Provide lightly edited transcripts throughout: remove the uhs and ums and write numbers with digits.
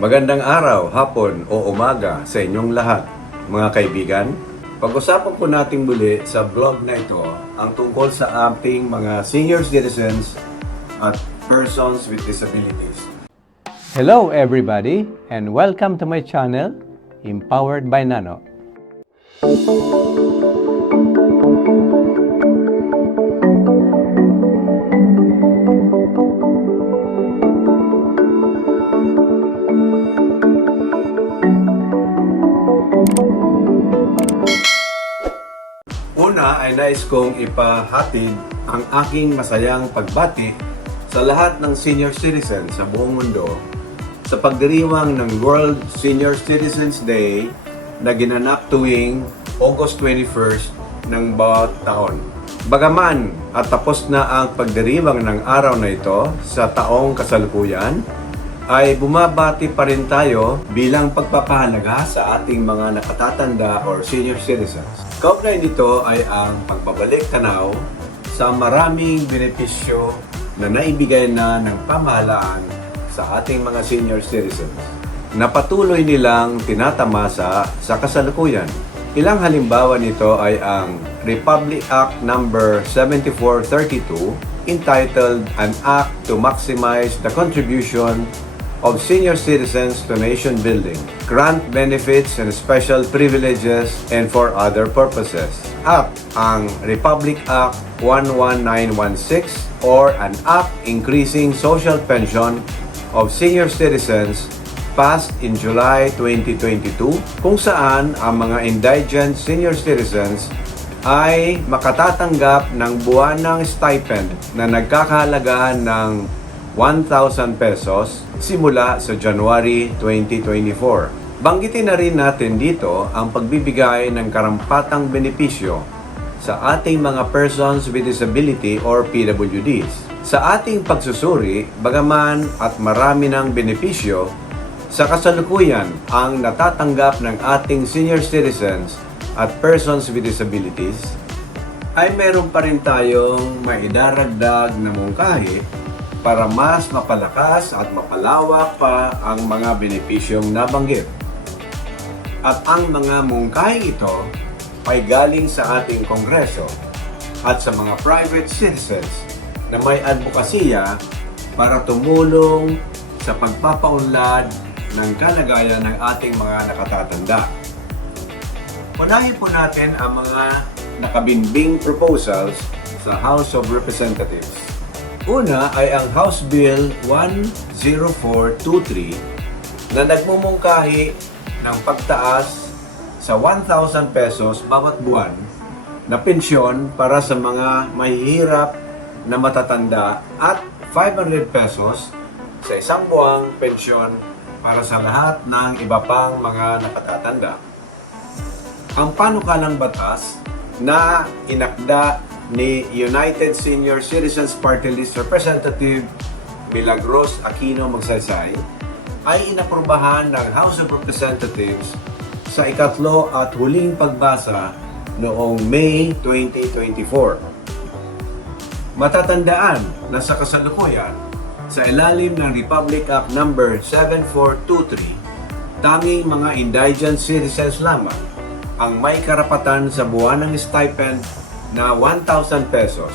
Magandang araw, hapon o umaga sa inyong lahat, mga kaibigan. Pag-usapan po natin muli sa vlog na ito ang tungkol sa ating mga senior citizens at persons with disabilities. Hello everybody and welcome to my channel, Empowered by Nano. Una ay nais kong ipahatid ang aking masayang pagbati sa lahat ng senior citizens sa buong mundo sa pagdiriwang ng World Senior Citizens Day na ginanap tuwing August 21st ng bawat taon. Bagaman at tapos na ang pagdiriwang ng araw na ito sa taong kasalukuyan, ay bumabati pa rin tayo bilang pagpapahalaga sa ating mga nakatatanda or senior citizens. Kaugnay nito ay ang pagbabalik tanaw sa maraming benepisyo na naibigay na ng pamahalaan sa ating mga senior citizens na patuloy nilang tinatamasa sa kasalukuyan. Ilang halimbawa nito ay ang Republic Act No. 7432 entitled An Act to Maximize the Contribution of Senior Citizens to Nation Building, grant benefits and special privileges and for other purposes. At ang Republic Act 11916 or an act increasing social pension of senior citizens passed in July 2022 kung saan ang mga indigent senior citizens ay makatatanggap ng buwanang stipend na nagkakahalaga ng 1,000 pesos simula sa January 2024. Banggitin na rin natin dito ang pagbibigay ng karampatang benepisyo sa ating mga persons with disability or PWDs. Sa ating pagsusuri, bagaman at marami ng benepisyo, sa kasalukuyan ang natatanggap ng ating senior citizens at persons with disabilities, ay meron pa rin tayong maidaragdag na mungkahi para mas mapalakas at mapalawak pa ang mga benepisyong nabanggit. At ang mga mungkahing ito ay galing sa ating Kongreso at sa mga private citizens na may advokasya para tumulong sa pagpapaunlad ng kalagayan ng ating mga nakatatanda. Unahin po natin ang mga nakabinbing proposals sa House of Representatives. Una ay ang House Bill 10423 na nagmumungkahi ng pagtaas sa 1,000 pesos bawat buwan na pensyon para sa mga mahihirap na matatanda at 500 pesos sa isang buwang pensyon para sa lahat ng iba pang mga nakatatanda. Ang panukalang batas na inakda ni United Senior Citizens Party List Representative Milagros Aquino Magsaysay ay inaprubahan ng House of Representatives sa ikatlo at huling pagbasa noong May 2024. Matatandaan na sa kasalukuyan, sa ilalim ng Republic Act No. 7423, tanging mga indigent citizens lamang ang may karapatan sa buwanang stipend na 1,000 pesos.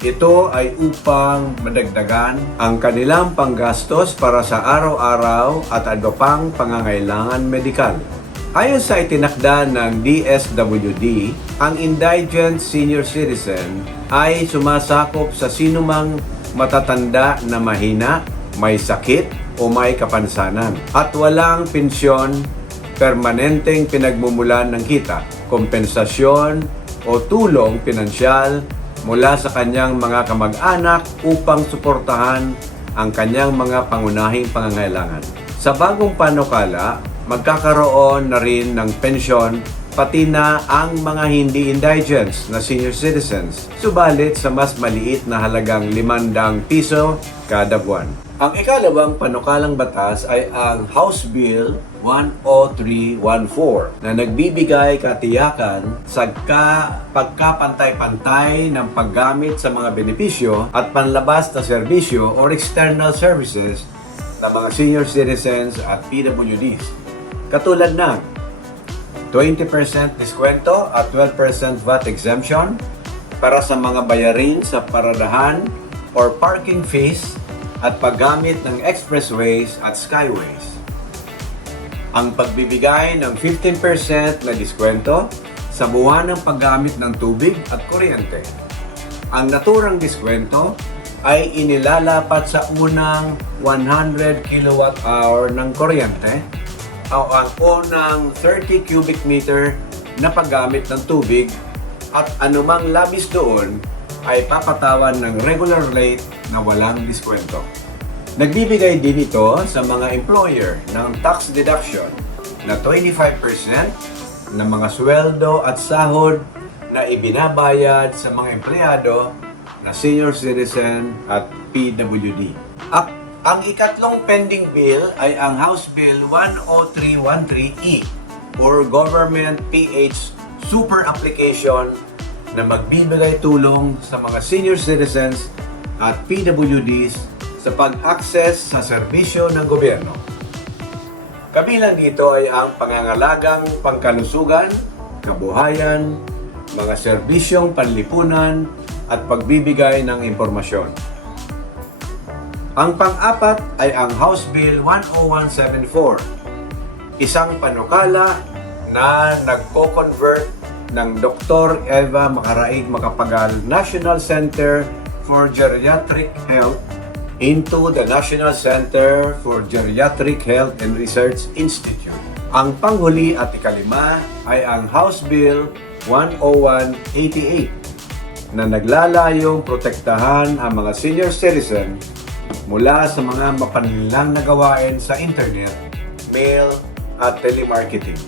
Ito ay upang madagdagan ang kanilang panggastos para sa araw-araw at iba pang pangangailangan medikal. Ayon sa itinakda ng DSWD, ang indigent senior citizen ay sumasakop sa sinumang matatanda na mahina, may sakit o may kapansanan at walang pensyon, permanenteng pinagmumulan ng kita, kompensasyon o tulong pinansyal mula sa kanyang mga kamag-anak upang suportahan ang kanyang mga pangunahing pangangailangan. Sa bagong panukala, magkakaroon na rin ng pensyon pati na ang mga hindi indigents na senior citizens, subalit sa mas maliit na halagang 500 piso kada buwan. Ang ikalawang panukalang batas ay ang House Bill 10314 na nagbibigay katiyakan sa pagkapantay-pantay ng paggamit sa mga benepisyo at panlabas na serbisyo or external services ng mga senior citizens at PWDs. Katulad ng 20% diskwento at 12% VAT exemption para sa mga bayarin sa paradahan or parking fees at paggamit ng expressways at skyways. Ang pagbibigay ng 15% na diskwento sa buwan ng paggamit ng tubig at kuryente. Ang naturang diskwento ay inilalapat sa unang 100 kWh ng kuryente o ang unang 30 cubic meter na paggamit ng tubig at anumang labis doon ay papatawan ng regular rate na walang diskwento. Nagbibigay din ito sa mga employer ng tax deduction na 25% ng mga sweldo at sahod na ibinabayad sa mga empleyado na senior citizen at PWD. Ang ikatlong pending bill ay ang House Bill 10313E or Government PH Super Application na magbibigay tulong sa mga senior citizens at PWDs sa pag-access sa serbisyo ng gobyerno. Kabilang dito ay ang pangangalagang pangkalusugan, kabuhayan, mga serbisyong panlipunan at pagbibigay ng impormasyon. Ang pang-apat ay ang House Bill 10174, isang panukala na nagko-convert ng Dr. Eva Macaraig Macapagal National Center for Geriatric Health into the National Center for Geriatric Health and Research Institute. Ang panghuli at ikalima ay ang House Bill 10188 na naglalayong protektahan ang mga senior citizen mula sa mga mapanlilang na gawain sa internet, mail at telemarketing.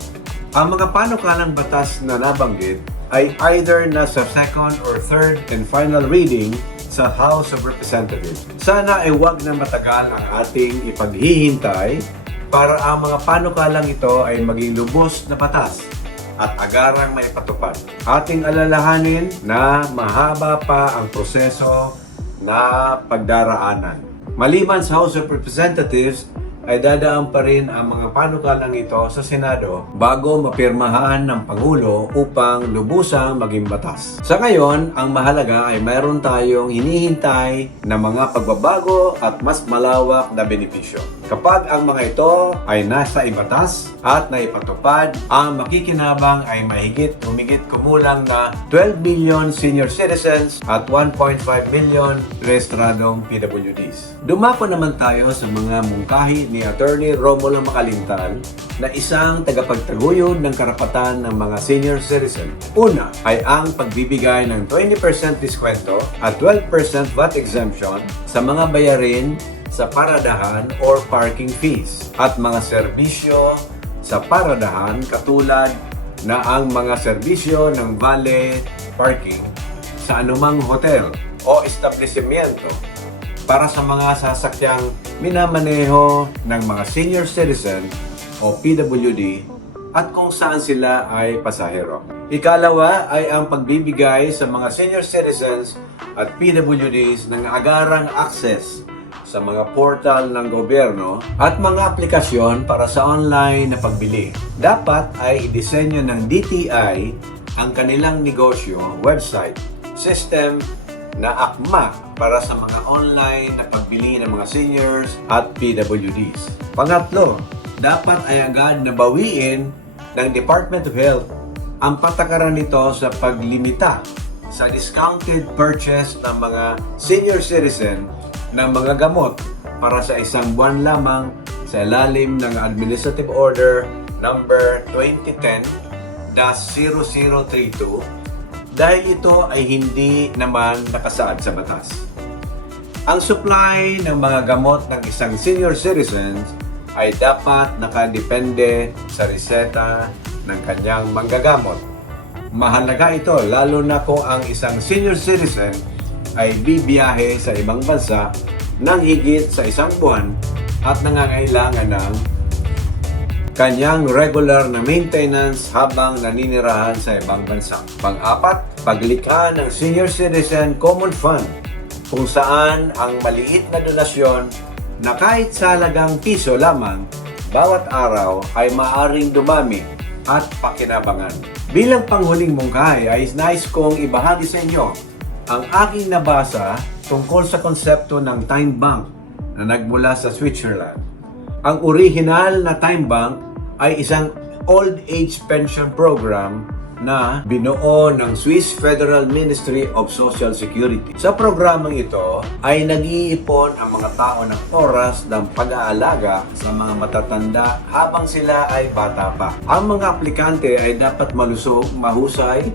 Ang mga panukalang batas na nabanggit ay either nasa second or third and final reading sa House of Representatives. Sana ay huwag na matagal ang ating ipaghihintay para ang mga panukalang ito ay maging lubos na batas at agarang maipatupad. Ating alalahanin na mahaba pa ang proseso na pagdaraanan. Maliban sa House of Representatives, ay dadaan pa rin ang mga panukalang ito sa Senado bago mapirmahan ng Pangulo upang lubusang maging batas. Sa ngayon, ang mahalaga ay mayroon tayong hinihintay na mga pagbabago at mas malawak na benepisyo. Kapag ang mga ito ay nasa ibatas at naipatupad, ang makikinabang ay humigit kumulang na 12 million senior citizens at 1.5 million rehistradong PWDs. Dumako naman tayo sa mga mungkahi ni Attorney Romulo Macalintal na isang tagapagtaguyod ng karapatan ng mga senior citizen. Una ay ang pagbibigay ng 20% diskwento at 12% VAT exemption sa mga bayarin sa paradahan or parking fees at mga serbisyo sa paradahan katulad na ang mga serbisyo ng valet parking sa anumang hotel o establishmento para sa mga sasakyang minamaneho ng mga senior citizen o PWD at kung saan sila ay pasahero. Ikalawa ay ang pagbibigay sa mga senior citizens at PWDs ng agarang access sa mga portal ng gobyerno at mga aplikasyon para sa online na pagbili. Dapat ay idisenyo ng DTI ang kanilang negosyo, website, system na akma para sa mga online na pagbili ng mga seniors at PWDs. Pangatlo, dapat ay agad na bawiin ng Department of Health ang patakaran nito sa paglimita sa discounted purchase ng mga senior citizen ng mga gamot para sa isang buwan lamang sa ilalim ng Administrative Order number 2010-0032 dahil ito ay hindi naman nakasaad sa batas. Ang supply ng mga gamot ng isang senior citizen ay dapat nakadepende sa reseta ng kanyang manggagamot. Mahalaga ito lalo na kung ang isang senior citizen ay bibiyahe sa ibang bansa ng higit sa isang buwan at nangangailangan ng kanyang regular na maintenance habang naninirahan sa ibang bansa. Pang-apat, paglikha ng Senior Citizen Common Fund kung saan ang maliit na donasyon na kahit sa halagang piso lamang bawat araw ay maaring dumami at pakinabangan. Bilang panghuling mungkahi ay nais kong ibahagi sa inyo ang aking nabasa tungkol sa konsepto ng time bank na nagmula sa Switzerland. Ang original na time bank ay isang old age pension program na binuo ng Swiss Federal Ministry of Social Security. Sa programang ito ay nag-iipon ang mga tao ng oras ng pag-aalaga sa mga matatanda habang sila ay bata pa. Ang mga aplikante ay dapat malusog, mahusay,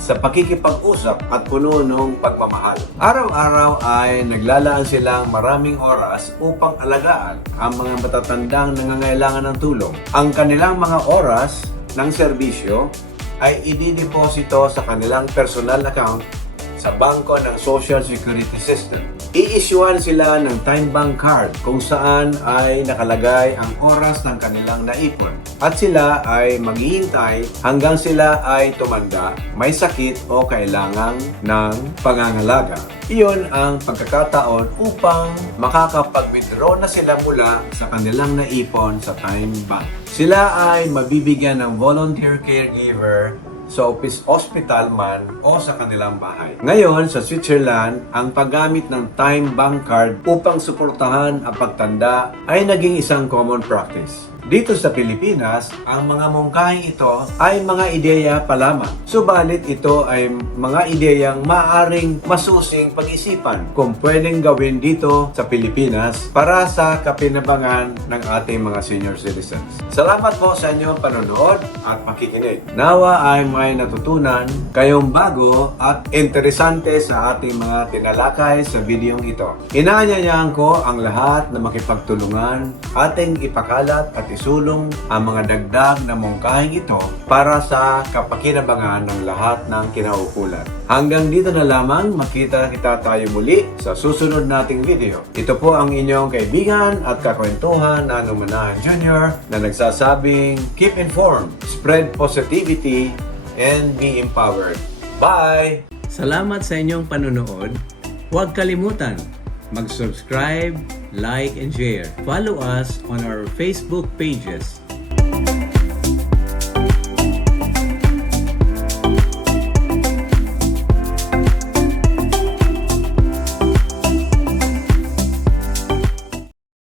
sa pakikipag-usap at puno ng pagmamahal. Araw-araw ay naglalaan silang maraming oras upang alagaan ang mga matatandang nangangailangan ng tulong. Ang kanilang mga oras ng serbisyo ay idideposito sa kanilang personal account sa bangko ng Social Security System. I-issuean sila ng time bank card kung saan ay nakalagay ang oras ng kanilang naipon. At sila ay maghihintay hanggang sila ay tumanda, may sakit o kailangan ng pangangalaga. Iyon ang pagkakataon upang makakapag-withdraw na sila mula sa kanilang naipon sa time bank. Sila ay mabibigyan ng volunteer caregiver sa hospital man o sa kanilang bahay. Ngayon, sa Switzerland, ang paggamit ng time bank card upang suportahan ang pagtanda ay naging isang common practice. Dito sa Pilipinas, ang mga mungkahing ito ay mga ideya pa lamang. Subalit ito ay mga ideyang maaaring masusing pag-isipan kung pwedeng gawin dito sa Pilipinas para sa kapinabangan ng ating mga senior citizens. Salamat po sa inyong panonood at pakikinig. Nawa ay may natutunan kayong bago at interesante sa ating mga tinalakay sa videong ito. Inaanyayahan ko ang lahat na makipagtulungan, ating ipakalat at isulong ang mga dagdag na mungkahing ito para sa kapakinabangan ng lahat ng kinaukulan. Hanggang dito na lamang, makita-kita tayo muli sa susunod nating video. Ito po ang inyong kaibigan at kakwentuhan na Numanahan Jr. na nagsasabing, keep informed, spread positivity, and be empowered. Bye! Salamat sa inyong panonood. Huwag kalimutan mag-subscribe, like, and share. Follow us on our Facebook pages